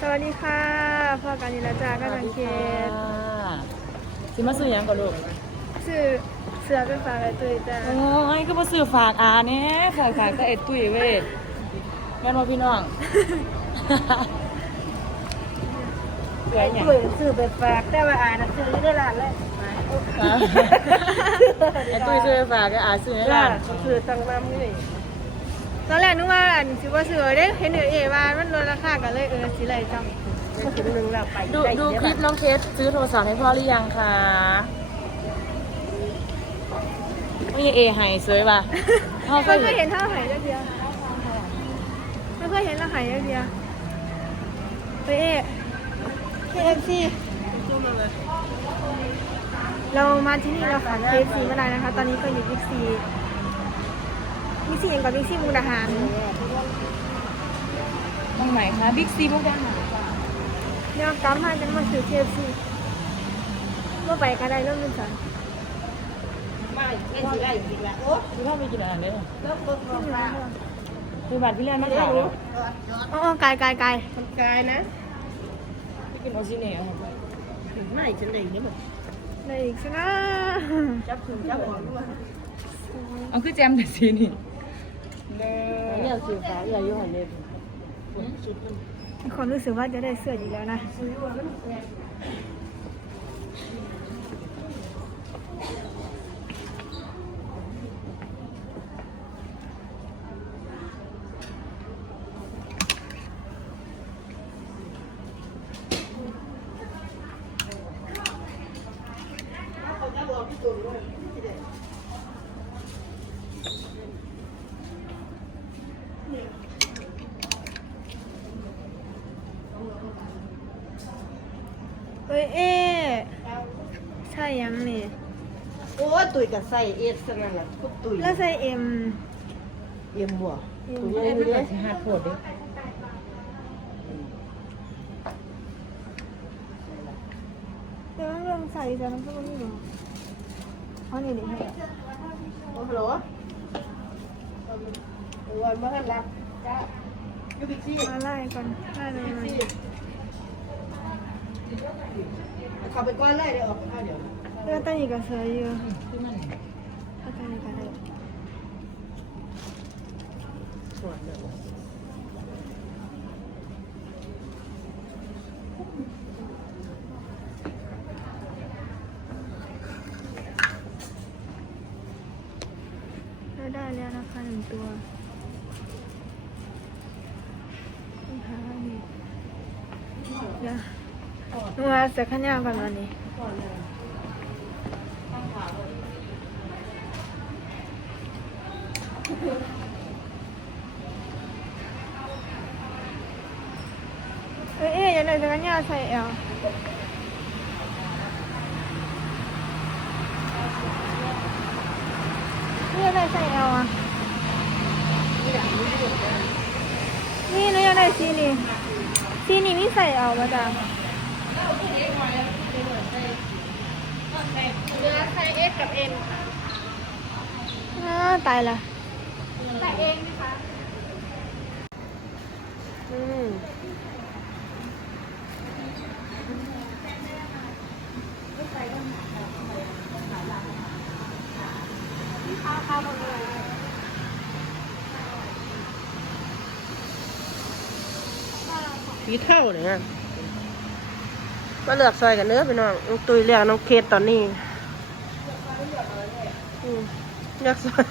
สวัสดีค่ะพ่อการนิรจากำลังเขตสิมาซื้อหยังก่อนลูกชื่อเสือเป็นฟ้าและตุยจ้าโอ้ยก็มาซื้อฝากอาเนี่ยฝากฝากก็เอ็ดตุ้ยเว้ยแม่นว่าพี่น้องสวยหยังตุยซื้อไปฝากแต่ว่าอ่านหนังสืออยู่ในร้านเลยอะไอ้ตุ้ยซื้อฝากก็อาซื้อให้หจ้าลาน ซื้อตั้งน้ำนี่ ตอนแรกนึกว่าอันสิว่าซื้อเด้เห็นเอเอว่ามันลดราคากันเลยเออสิเลยจังถึงหนึ่งแล้วไปดูดูคลิปน้องเคสซื้อโทรศัพท์ให้พ่อหรือยังคะไม่เอไฮสวยป่ะพ่อไม่ก็เคยเห็นเท่าไหร่เดียวไม่เคยเห็นละไหเดียวไปเอ KFC เรามาที่นี่เราค่ะ KFC เมื่อไรนะคะ ตอนนี้ก็อยู่บิ๊กซี บิ๊กซีเองกับบิ๊กซีมูลอาหารตรงไหนคะบิ๊กซีมุกดาหารเนี่ยกลับมาจะมาซื้อ KFC เมื่อไปก็ได้เริ่มเป็นสันพี่พ่อไปกินอาหารได้เหรอคือบัตรพี่เลี้ยนมาขายแล้วอ๋อไกลไกลไกลกายนะพี่กินโอชิเน่ครับถึงไหนจะไหนเนี่ยแบบในอีกสินะจับถึงจับอ่อนด้วยเอาคือแจมแต่สีนี่ เนี่ยสีฟ้าอย่ายุ่หันเลยมีความรู้สึกว่าจะได้เสื้ออีกแล้วนะ เอ้ยเอ๊ะใช่ยังนี่โอ้ตุยกับใส่เอสนั่นแหละก็ตุยแล้วใส่เอ็มเยี่ยมบ่เอ็มตุยเล่เล่นนมันเลก็ยสิหัดโคตรดิเดี๋ยวมันเรื่องใส่จะมันก็ไม่รู้เพราะนี่ดิโอ้โหรอ วันเมื่อไหร่จ้ายูบิซี่มาไล่ก่อนไล่เลยซี่เขาไปก้อนเลยเดี๋ยวออกข้าวเดี๋ยวเรื่องตั้งอีกกับเสืออยู่คือมันเข้าใจกันเลยสวยเลย ได้ได้แล้วนะคะหนึ่งตัวนี่ค่ะนี่ เดี๋ยวนัวเสือขันยาวก่อนวันนี้เอ้ยเอ๊ะอยังไงจะกันยาใส่เอลนี่ยังไงใส่เอลอะนี่นี่ยังไงซีนี่ ซีนี่นี่ใส่เอลมาจ้ะเนื้อใส่เอสกับเอ็นอ่าตายละใส่เองนะคะ อืม ข้าวข้าวหมดเลย สีเท่าเลยนะมาเลือกซอยกันเนื้อไปน้องน้องตุยเรียกน้องเคสตอนนี้เลือกซอย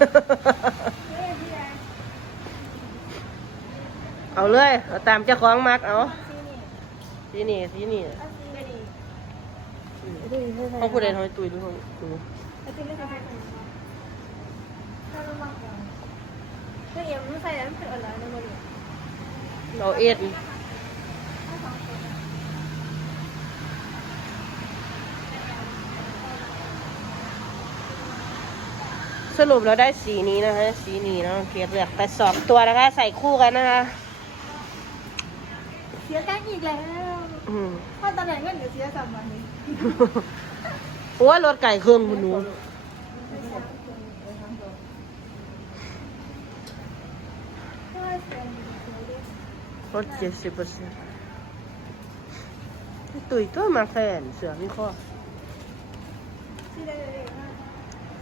เอาเลยเอาตามเจ้าของมักเอาสีนี่สีนี่ห้องผู้ใดห้องตุยหรือห้องหนูก็ยังไม่ใส่แล้วเอะไรนะโมเดลเอาเอ็ด สรุปเราได้สีนี้นะคะ สีนี้เนาะเกียรเลือกไปสองตัวนะคะ ใส่คู่กันนะคะเสียกันอีกแล้วอืมถ้าตอนไหนเงินเดี๋ยวเสียสามวันนี้โอ้ยรถไก่เครื่องคุณหนูก็เสียรถเจ็ดสิบเปอร์เซ็นต์ตุยตัวมาแฟนเสือมีข้อ ที่ได้เลยมาก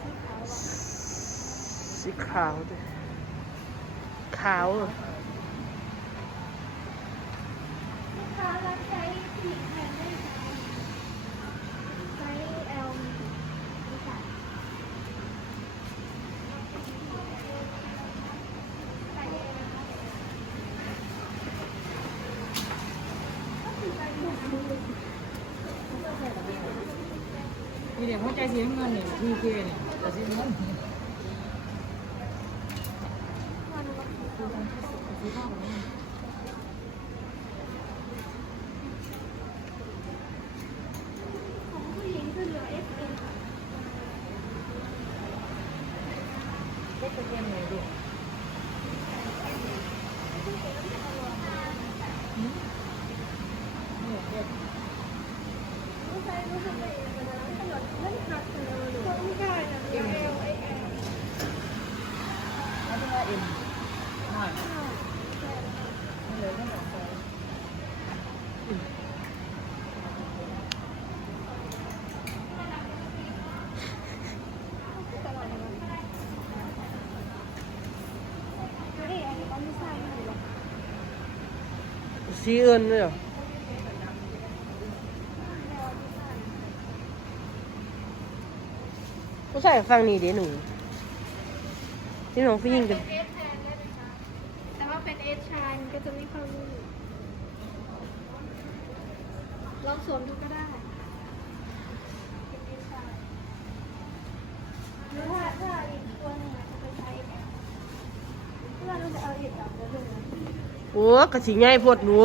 ที่ขาว สีขาวด้วยขาวลูกค้ารับใช้ผู้หญิงแทนได้ไหมไซส์ L มีค่ะไซส์ L นะคะมีเด็กหัวใจสีน้ำเงินเนี่ยพี่เคเนี่ยแต่สีน้ำเงิน ของผู้หญิงคือเหลือ S M เล็กเต็มเลยดูเนี่ยเด็ก รู้ใช้รู้สึกเลยมันจะต้องหยดเล่นคักเลยหรือว่าไม่ได้นะเหลือ L I L แล้วเป็นว่าเอ็มอ่าไม่เลยไม่หนอกใจ ตลอดเลยดูดิอันนี้เขาไม่ใส่ให้หรอก สีเอิญเลยเหรอผู้ชายฟังนี่เดี๋ยวหนูที่น้องผู้หญิงกันเอสแทนได้ไหมคะแต่ว่าเป็นเอสชายมันก็จะไม่เข้ารูปลองสวมดูก็ได้เป็นเอสชายหรือถ้าถ้าอีกตัวหนึงอะจะเป็นไซส์เพื่อนเราจะเอาเอ็ดออกแล้วด้วยนะ โอ้กระสีใหญ่พดหนู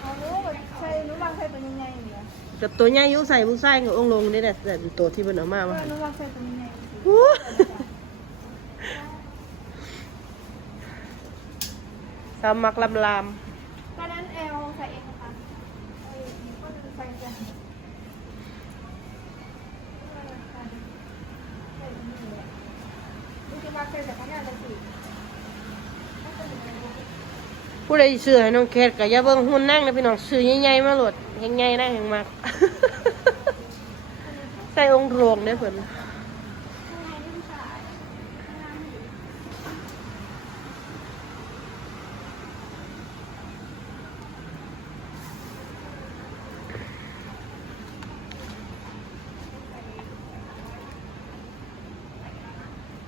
เอารู้ว่าใช่รู้บางใครเป็นยังไงเนี่ยกับตัวใหญ่อยุ่ใส่ผู้ชายกับองค์ลงนี่แหละแต่ตัวที่เป็นเอามาเพื่ว่าอนรู้บางใครเป็นยังไงโอ้สามักลำลามตอนนั้นแอลใส่เองนะคะเออก็จะใส่กันรู้สึกว่าเคยแต่ข้างหน้าจะสี ผู้ใดเสือให้น้องเคทกับยาเบิ้งหุ่นนั่งนะพี่น้องซื้อใหญ่ๆมาโหลดใหญ่ๆนะแห่งมากใส่องค์รวงได้เพิ่อนนี่ผู้ชายข้างหน้าผู้หญิง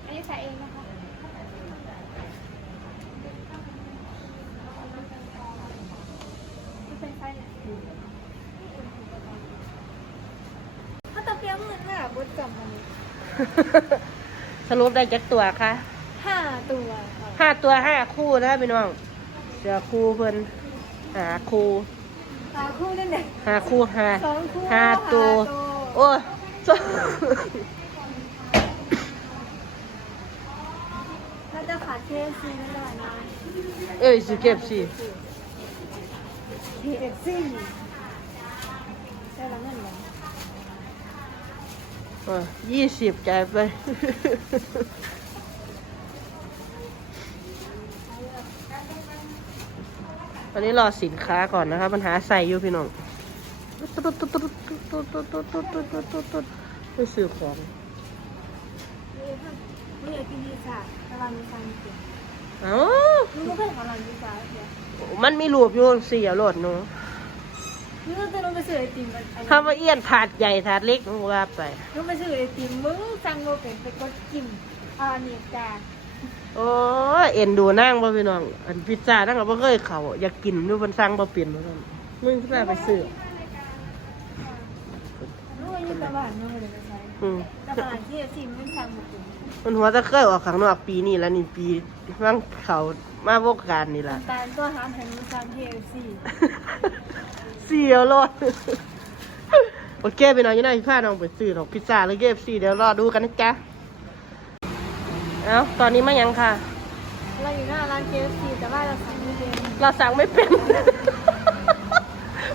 อันนี้ใส่เองนะคะไม่เป็นไฟไหนถ้าตะเกียบมือหน้าบดจับมัน สรุปได้จักตัวค่ะห้าตัวค่ะห้าตัวห้าคู่นะพี่น้อง เสือคู่เพิ่นหาคู่ตาคู่นั่นเองหาคู่หาสองคู่ห้าตัวห้าตัว โอ้ยสองเราจะขาดเคฟซีไม่ได้นะเอ้ยสิเก็บสิเคฟซีใช่แล้วเงินเหรอ ยี่สิบจ่ายไป ตอนนี้รอสินค้าก่อนนะคะปัญหาใส่อยู่พี่น้องไปซื้อของไม่อยากกินดีซ่าแต่เรามีซันเก็บเอ้านี่ไม่เคยของเราดีซ่าเดียวมันมีรูปอยู่สี่อย่าโหลดห นูนี่เราจะลงไปซื้อไอติมกันถ้าว่าเอี้ยนถาดใหญ่ถาดเล็กหนูว่าไปลงไปซื้อไอติมมึงสั่งโมเป็นไปกดกินอ่าเนี่ยจ้าโอ้ยเอ็นดูนั่งบ่พี่น้อง อันพิซซ่านั่งก็บ่เคยเขาอยากกินดูมันสั่งบ่เปลี่ยนบ่ซั่นมึงพิซซ่าไปซื้อลูกอายุตะวันยังไม่ได้ไปใช้อืมตะวันที่ซีมันสั่งหมดเลยมันหัวจะเคยออกข้างนอกปีนี้แล้วนี่ปีมั่งเขามาวกการนี่ล่ะตาลตัวหามแห่งมือสั่ง KFC เสียวรอดโอเคพี่น้องอยังได้พาน้องไปซื้อของพิซซ่าหรือเกฟซีเดี๋ยวรอดูกันนะจ๊ะเอ้าตอนนี้มายังค่ะ เราอยู่หน้าร้าน KFC แต่ว่าเราสั่งไม่เป็นเราสั่งไม่เป็น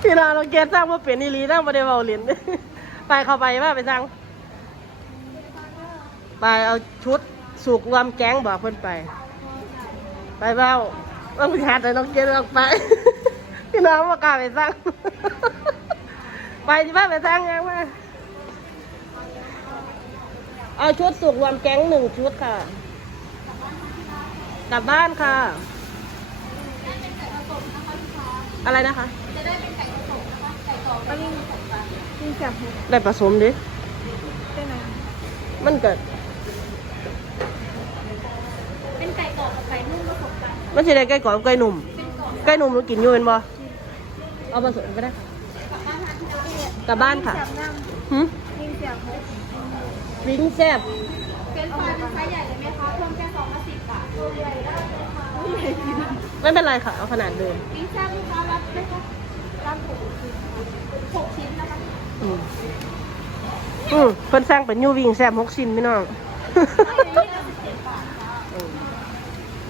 พี่น้องเราเกสร้างว่าเป็นอีหลีนั่งประเดี๋ยวเอาเหรียญไปเข้าไปว่าไปสั่งไปเอาชุดสุกรวมแก๊งบอกเพื่อนไป ไปเบ้าต้องหาแต่น้องเกดออกไปพี่ น้องมากล้าไปสั่ง ไปที่บ้านไปสร้างยังมาเอาชุดสุกรวมแก๊งหนึ่งชุดค่ะ กลับบ้านค่ะ อะไรนะคะก็ยิ่งยิ่งจับได้ผสมดิเป็นไงมันเกิด เป็นไก่กรอบกับไก่นุ่มผสมกัน มันจะได้ไก่กรอบไก่หนุ่ม ไก่หนุ่มเรากินอยู่เป็นบ่ เอาผสมก็ได้ค่ะกลับบ้านทานที่เด็ดกลับบ้านค่ะจับนั่งหืมยิ่งเสียบลิ้นแซ่บเป็นไฟเป็นไซส์ใหญ่เลยไหมคะเพิ่มแค่สองละสิบบาทตัวใหญ่ได้เลยค่ะไม่เป็นไรค่ะ เอาขนาดเดิมปิ้งแซ่บลูกค้ารับไหมคะรับหกชิ้นหกชิ้นนะคะอืมอืมเพิ่นสร้างเป็นยูวิ่งแซ่บหกชิ้นพี่น้องอันนี้เราสิบเจ็ดบาทค่ะอืม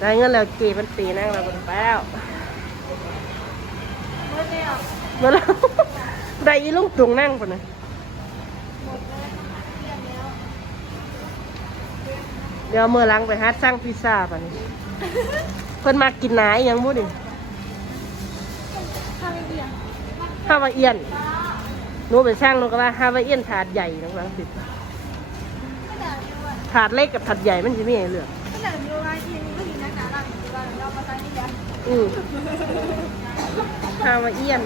ได้เงินแล้วเกมันตีนั่งเราเป็นแป้ว เมื่อไม่เอาเมื่อเราได้อีลุงตุงนั่งปะเนี่ยหมดเลยเรียบแล้วเดี๋ยวเมื่อหลังไปฮัดสร้างพิซซ่าปะเนี่ยเพิ่นมากินหนาอหยังบุดิข้าวไม่เดียวฮาวาเอียนหนูไปสร้างหนูก็ว่าฮาวาเอียนถาดใหญ่น้องรังสิตไม่ได้ด้วยถาดเล็กกับถาดใหญ่มันจะมีให้เลือกไม่ได้ด้วยทีนี้ก็มีนักหนาหลังอยู่บ้านเรามาตั้งนี่ยัง อืมฮาวาเอียน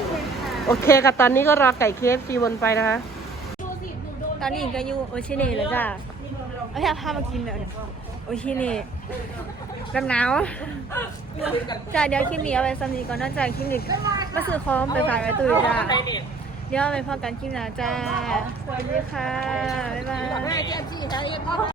โอเคค่ะตอนนี้ก็รอไก่เคฟซีวนไปนะคะ ตอนนี้ก็อยู่โอชิเน่แล้วจ้ะเอาอยากพามากินเลยโอชิเน่กันหนาวจ้ะเดี๋ยวคลิปนี้เอาไปซ้ำนี้ก่อนนะจ้ะคลิปนี้มาซื้อของไปฝากไว้ตุ้ยจ้ะเดี๋ยวเอาไปพอกันคลิปหน้าจ้าสวัสดีค่ะ บ๊ายบาย